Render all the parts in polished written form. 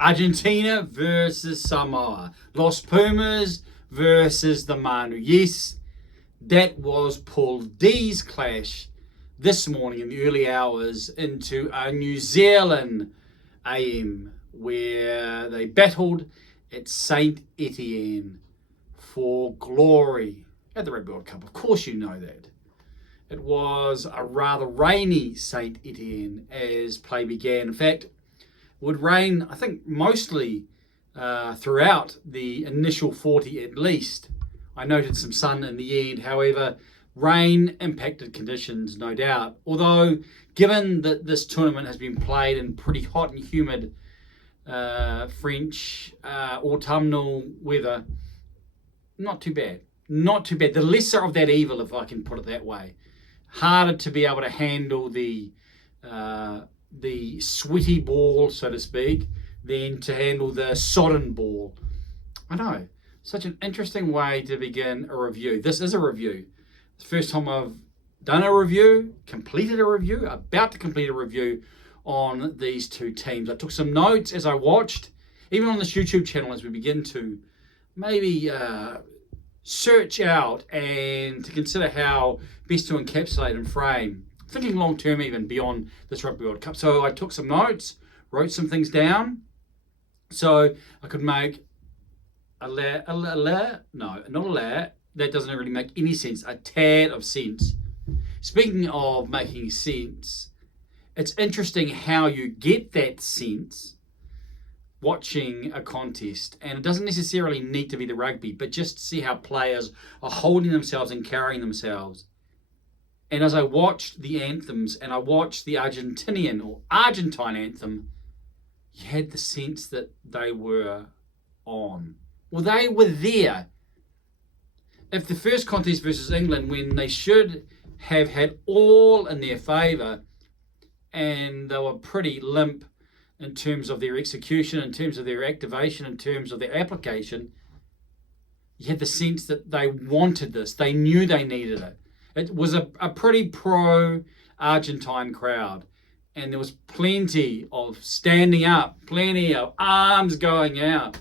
Argentina versus Samoa. Los Pumas versus the Manu. Yes, that was Paul D's clash this morning in the early hours into a New Zealand AM where they battled at Saint Etienne for glory at the Rugby World Cup. Of course you know that. It was a rather rainy Saint Etienne as play began. In fact, it would rain, I think, mostly throughout the initial 40 at least. I noted some sun in the end. However, rain impacted conditions, no doubt. Although, given that this tournament has been played in pretty hot and humid French autumnal weather, not too bad. Not too bad. The lesser of that evil, if I can put it that way. Harder to be able to handle the sweaty ball, so to speak, than to handle the sodden ball. I know. Such an interesting way to begin a review. This is a review. It's the first time I've done a review, completed a review, about to complete a review on these two teams. I took some notes as I watched, even on this YouTube channel, as we begin to maybe search out and to consider how best to encapsulate and frame, thinking long term even beyond this Rugby World Cup. So I took some notes, wrote some things down so I could make that doesn't really make any sense, a tad of sense. Speaking of making sense, it's interesting how you get that sense watching a contest, and it doesn't necessarily need to be the rugby, but just to see how players are holding themselves and carrying themselves. And as I watched the anthems, and I watched the Argentine anthem, you had the sense that they were on. Well, they were there. If the first contest versus England, when they should have had all in their favour, and they were pretty limp in terms of their execution, in terms of their activation, in terms of their application, you had the sense that they wanted this. They knew they needed it. It was a pretty pro-Argentine crowd, and there was plenty of standing up, plenty of arms going out,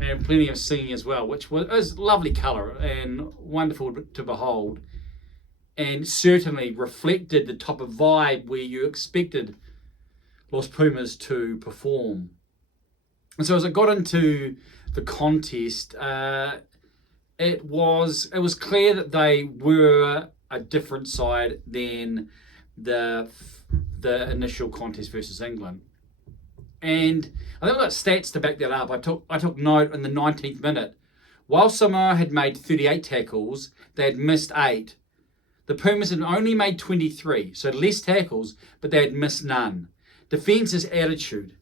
and plenty of singing as well, which was lovely colour and wonderful to behold, and certainly reflected the type of vibe where you expected Los Pumas to perform. And so as I got into the contest, it was clear that they were a different side than the initial contest versus England. And I think I've got stats to back that up. I took note in the 19th minute. While Samoa had made 38 tackles, they had missed 8. The Pumas had only made 23, so less tackles, but they had missed none. Defence is attitude.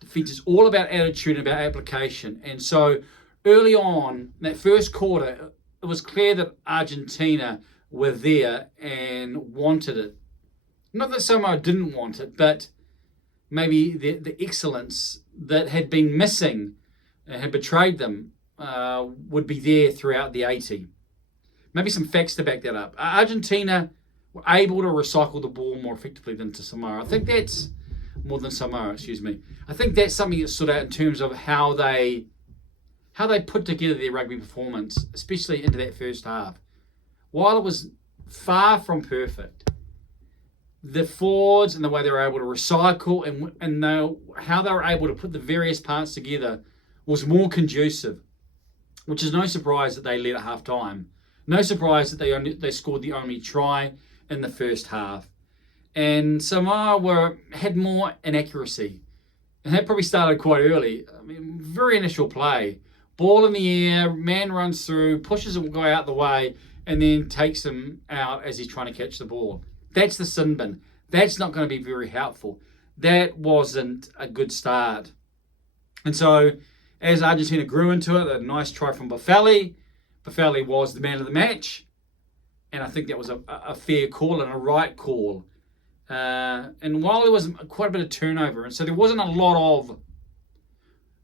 Defence is all about attitude and about application. And so early on, in that first quarter, it was clear that Argentina were there and wanted it. Not that Samoa didn't want it, but maybe the excellence that had been missing and had betrayed them would be there throughout the 80. Maybe some facts to back that up. Argentina were able to recycle the ball more effectively than to Samoa. I think that's more than Samoa, excuse me. I think that's something that stood out in terms of how they put together their rugby performance, especially into that first half. While it was far from perfect, the forwards and the way they were able to recycle and how they were able to put the various parts together was more conducive, which is no surprise that they led at half time. No surprise that they scored the only try in the first half. And Samoa had more inaccuracy. And that probably started quite early. I mean, very initial play. Ball in the air, man runs through, pushes it, will go out the way, and then takes him out as he's trying to catch the ball. That's the sin bin. That's not going to be very helpful. That wasn't a good start. And so, as Argentina grew into it, a nice try from Buffelli. Buffelli was the man of the match. And I think that was a fair call and a right call. And while there was quite a bit of turnover, and so there wasn't a lot of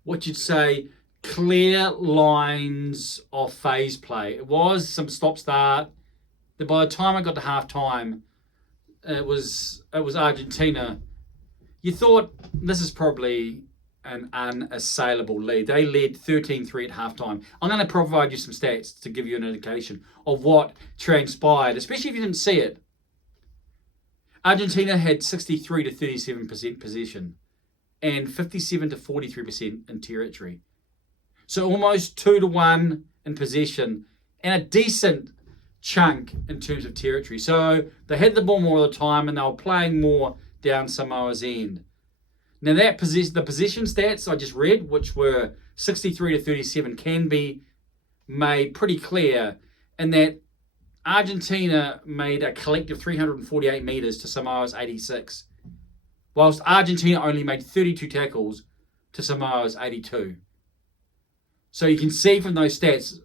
what you'd say clear lines of phase play. It was some stop-start. That by the time I got to half-time, it was Argentina. You thought this is probably an unassailable lead. They led 13-3 at halftime. I'm going to provide you some stats to give you an indication of what transpired, especially if you didn't see it. Argentina had 63 to 37% possession and 57 to 43% in territory. So almost 2-1 in possession and a decent chunk in terms of territory. So they had the ball more of the time and they were playing more down Samoa's end. Now the possession stats I just read, which were 63 to 37, can be made pretty clear in that Argentina made a collective 348 metres to Samoa's 86, whilst Argentina only made 32 tackles to Samoa's 82. So you can see from those stats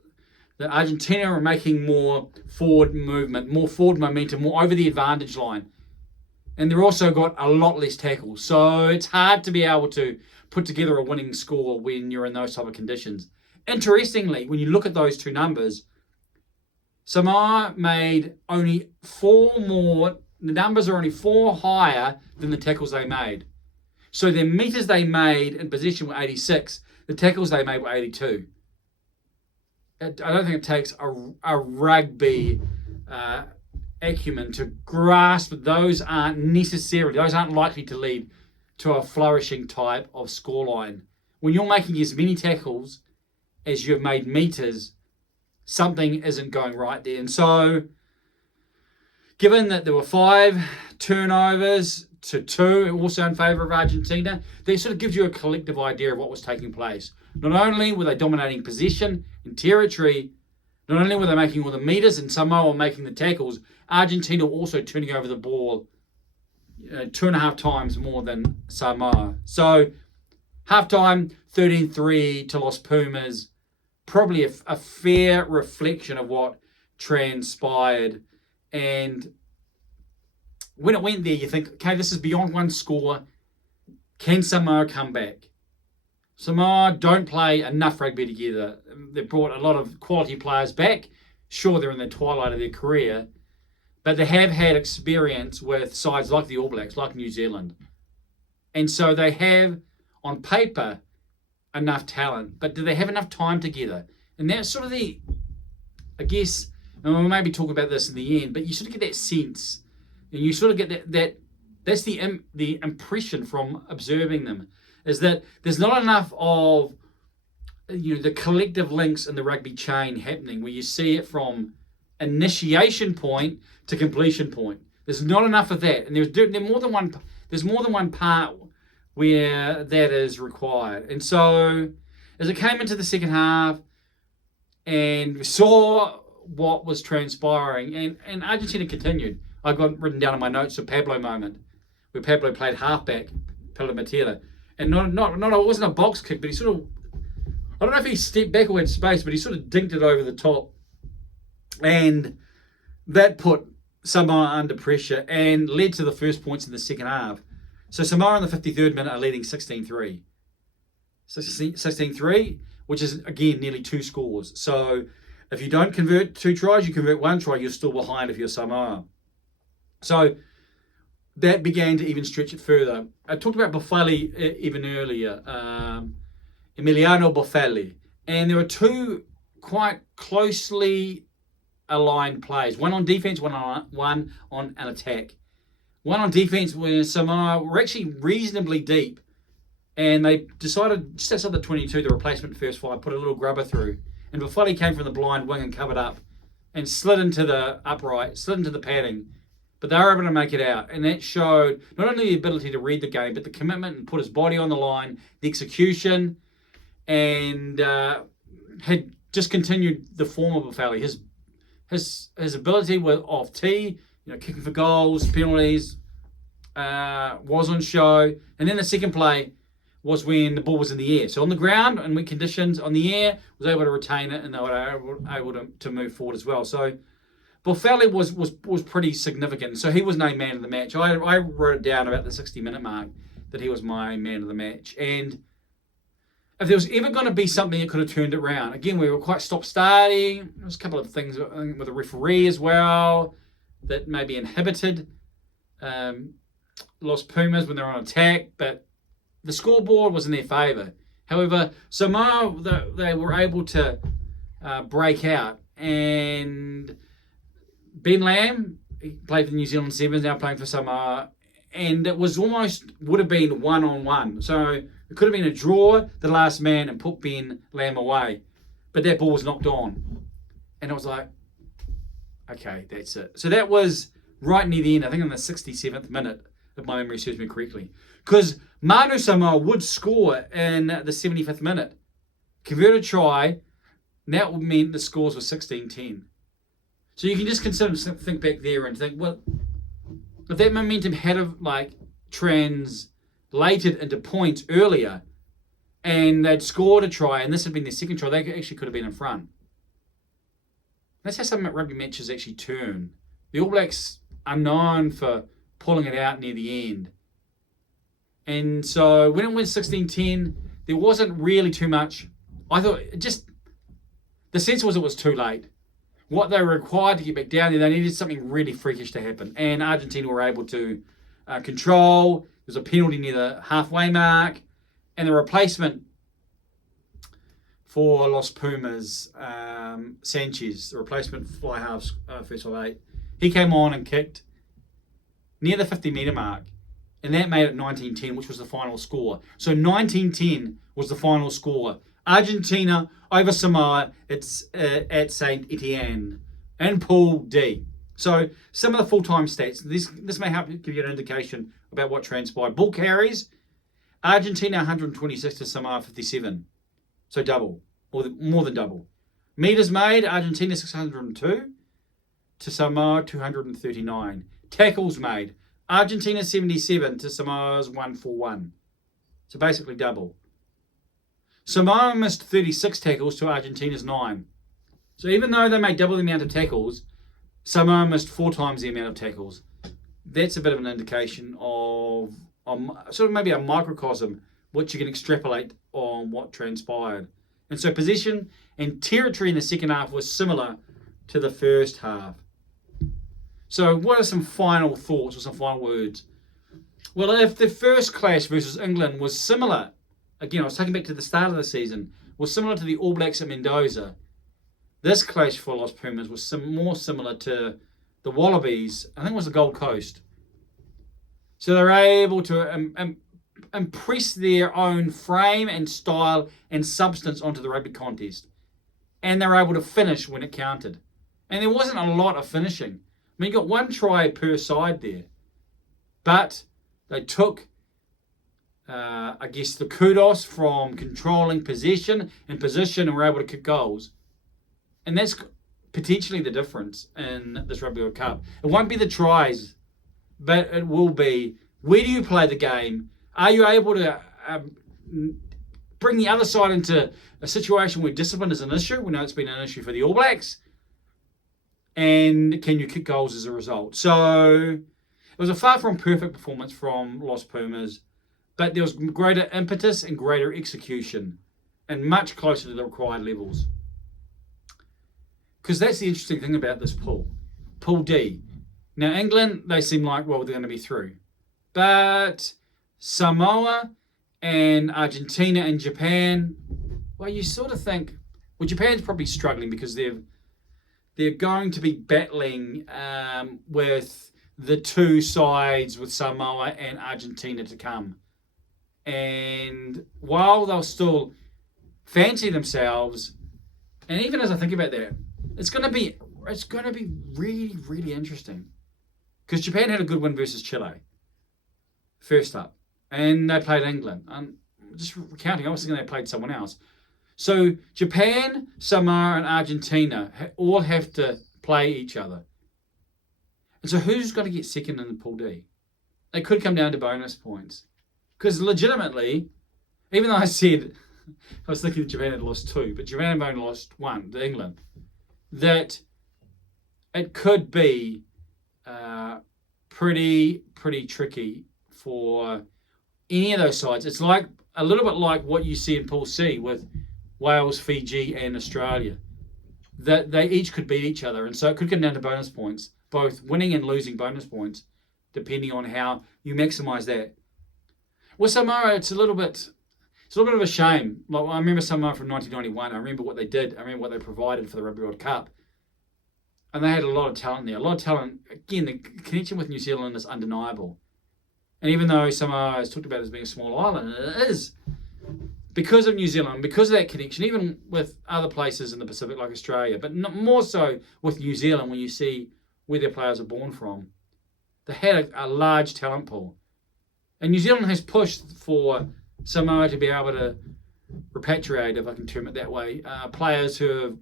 that Argentina are making more forward movement, more forward momentum, more over the advantage line. And they've also got a lot less tackles. So it's hard to be able to put together a winning score when you're in those type of conditions. Interestingly, when you look at those two numbers, Samoa made only 4 more, the numbers are only 4 higher than the tackles they made. So the metres they made in possession were 86, the tackles they made were 82. I don't think it takes a rugby acumen to grasp that those aren't likely to lead to a flourishing type of scoreline. When you're making as many tackles as you've made metres, something isn't going right there. And so, given that there were 5 turnovers to 2, also in favour of Argentina, that sort of gives you a collective idea of what was taking place. Not only were they dominating possession and territory, not only were they making all the metres and Samoa making the tackles, Argentina also turning over the ball 2.5 times more than Samoa. So, halftime, 13-3 to Los Pumas. Probably a fair reflection of what transpired. And when it went there, you think, okay, this is beyond one score. Can Samoa come back? Samoa don't play enough rugby together. They've brought a lot of quality players back. Sure, they're in the twilight of their career, but they have had experience with sides like the All Blacks, like New Zealand. And so they have, on paper, enough talent, but do they have enough time together? And that's sort of and we'll maybe talk about this in the end, but you sort of get that sense, and you sort of get that's the impression from observing them, is that there's not enough of the collective links in the rugby chain happening where you see it from initiation point to completion point. There's not enough of that, and there's more than one part where that is required. And so as it came into the second half and we saw what was transpiring, and Argentina continued. I got written down in my notes a Pablo moment where Pablo played halfback, Pablo Matera, and it wasn't a box kick, but he sort of, I don't know if he stepped back or had space, but he sort of dinked it over the top, and that put Samoa under pressure and led to the first points in the second half. So Samoa in the 53rd minute are leading 16-3. 16-3, which is, again, nearly 2 scores. So if you don't convert 2 tries, you convert 1 try, you're still behind if you're Samoa. So that began to even stretch it further. I talked about Boffelli even earlier, Emiliano Boffelli. And there were 2 quite closely aligned plays. One on defence, one on an attack. One on defence where Samoa were actually reasonably deep, and they decided just outside the 22, the replacement first 5, put a little grubber through. And Boffelli came from the blind wing and covered up and slid into the upright, slid into the padding. But they were able to make it out. And that showed not only the ability to read the game, but the commitment and put his body on the line, the execution, and had just continued the form of Boffelli. His ability with off tee, kicking for goals, penalties, was on show. And then the second play was when the ball was in the air. So on the ground, in weak conditions, on the air, was able to retain it, and they were able to move forward as well. So Boffelli was pretty significant. So he was named man of the match. I wrote it down about the 60-minute mark that he was my man of the match. And if there was ever going to be something that could have turned it around, again, we were quite stop-starting. There was a couple of things with the referee as well that maybe inhibited Los Pumas when they were on attack, but the scoreboard was in their favour. However, Samoa, they were able to break out. And Ben Lamb, he played for the New Zealand Sevens, now playing for Samoa. And it was would have been 1-on-1. So it could have been a draw, the last man, and put Ben Lamb away. But that ball was knocked on. And I was like, okay, that's it. So that was right near the end, I think in the 67th minute, if my memory serves me correctly. Because Manu Samoa would score in the 75th minute. Convert a try, and that would mean the scores were 16-10. So you can just think back there and think, well, if that momentum had translated into points earlier, and they'd scored a try, and this had been their second try, they actually could have been in front. That's how some rugby matches actually turn. The All Blacks are known for pulling it out near the end. And so when it went 16-10, there wasn't really too much. I thought the sense was it was too late. What they were required to get back down there, they needed something really freakish to happen. And Argentina were able to control. There was a penalty near the halfway mark. And the replacement for Los Pumas, Sanchez, the replacement fly half, first of 8, he came on and kicked near the 50-metre mark. And that made it 19-10, which was the final score. So 19-10 was the final score. Argentina over Samoa. It's at Saint Etienne and Pool D. So some of the full-time stats. This may help give you an indication about what transpired. Ball carries. Argentina 126 to Samoa 57. So double, or more than double. Meters made. Argentina 602 to Samoa 239. Tackles made. Argentina 77 to Samoa's 141. So basically double. Samoa missed 36 tackles to Argentina's 9. So even though they made double the amount of tackles, Samoa missed 4 times the amount of tackles. That's a bit of an indication of sort of maybe a microcosm, which you can extrapolate on what transpired. And so possession and territory in the second half was similar to the first half. So what are some final thoughts or some final words? Well, if the first clash versus England was similar, again, I was taking back to the start of the season, was similar to the All Blacks at Mendoza, this clash for Los Pumas was more similar to the Wallabies, I think it was the Gold Coast. So they're able to impress their own frame and style and substance onto the rugby contest. And they're able to finish when it counted. And there wasn't a lot of finishing. I mean, you got 1 try per side there. But they took, the kudos from controlling possession and position and were able to kick goals. And that's potentially the difference in this Rugby World Cup. It won't be the tries, but it will be, where do you play the game? Are you able to bring the other side into a situation where discipline is an issue? We know it's been an issue for the All Blacks. And can you kick goals as a result? So it was a far from perfect performance from Los Pumas, but there was greater impetus and greater execution and much closer to the required levels. Because that's the interesting thing about this pool. Pool D. Now, England, they seem like, well, they're going to be through. But Samoa and Argentina and Japan, well, you sort of think, well, Japan's probably struggling because they're going to be battling with the 2 sides with Samoa and Argentina to come. And while they'll still fancy themselves, and even as I think about that, it's going to be really, really interesting. Because Japan had a good win versus Chile, first up. And they played England. And just recounting, I was thinking they played someone else. So Japan, Samoa, and Argentina all have to play each other. And so who's going to get second in the Pool D? It could come down to bonus points. Because legitimately, even though I said, I was thinking Japan had lost 2, but Japan had only lost 1 to England, that it could be pretty tricky for any of those sides. It's like a little bit like what you see in Pool C with Wales, Fiji, and Australia. That they each could beat each other, and so it could come down to bonus points, both winning and losing bonus points, depending on how you maximise that. With Samoa, it's a little bit of a shame. Like, I remember Samoa from 1991. I remember what they did. I remember what they provided for the Rugby World Cup. And they had a lot of talent there. A lot of talent. Again, the connection with New Zealand is undeniable. And even though Samoa is talked about as being a small island, it is. Because of New Zealand, because of that connection, even with other places in the Pacific like Australia, but more so with New Zealand when you see where their players are born from. They had a large talent pool. And New Zealand has pushed for Samoa to be able to repatriate, if I can term it that way, players who have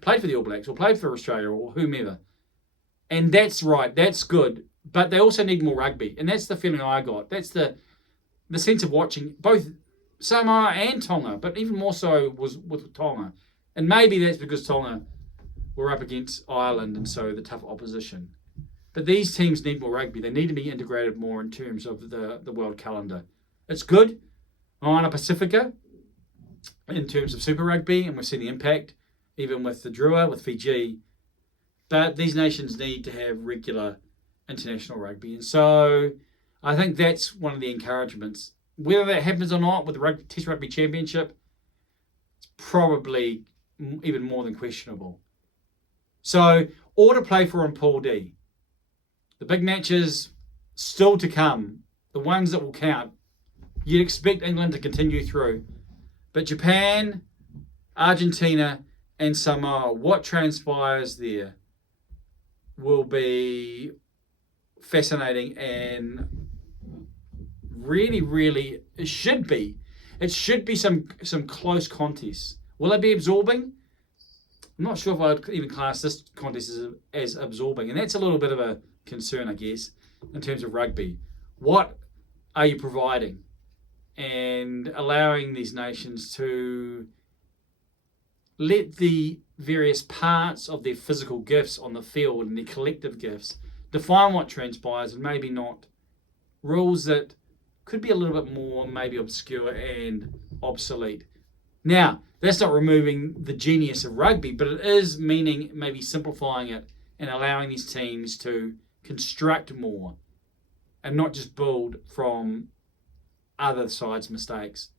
played for the All Blacks or played for Australia or whomever. And that's right, that's good. But they also need more rugby. And that's the feeling I got. That's the sense of watching both Samoa and Tonga, but even more so was with Tonga. And maybe that's because Tonga were up against Ireland and so the tough opposition. But these teams need more rugby. They need to be integrated more in terms of the world calendar. It's good. Moana Pacifica, in terms of Super Rugby, and we've seen the impact, even with the Drua, with Fiji. But these nations need to have regular international rugby. And so I think that's one of the encouragements. Whether that happens or not with the Test Rugby Championship, it's probably even more than questionable. So, all to play for in Pool D. The big matches still to come, the ones that will count. You'd expect England to continue through. But Japan, Argentina, and Samoa, what transpires there will be fascinating and really, really, it should be some close contests. Will it be absorbing? I'm not sure if I'd even class this contest as absorbing. And that's a little bit of a concern, I guess, in terms of rugby. What are you providing? And allowing these nations to let the various parts of their physical gifts on the field and their collective gifts define what transpires, and maybe not rules that could be a little bit more maybe obscure and obsolete. Now, that's not removing the genius of rugby, but it is meaning maybe simplifying it and allowing these teams to construct more and not just build from other sides' mistakes.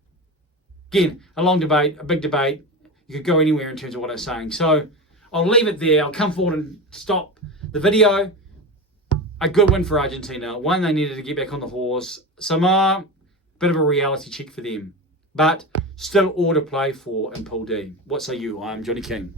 Again, a long debate, a big debate. You could go anywhere in terms of what I'm saying. So I'll leave it there. I'll come forward and stop the video. A good win for Argentina. One, they needed to get back on the horse. Samoa, bit of a reality check for them. But still all to play for in Pool D. What say you? I'm Johnny King.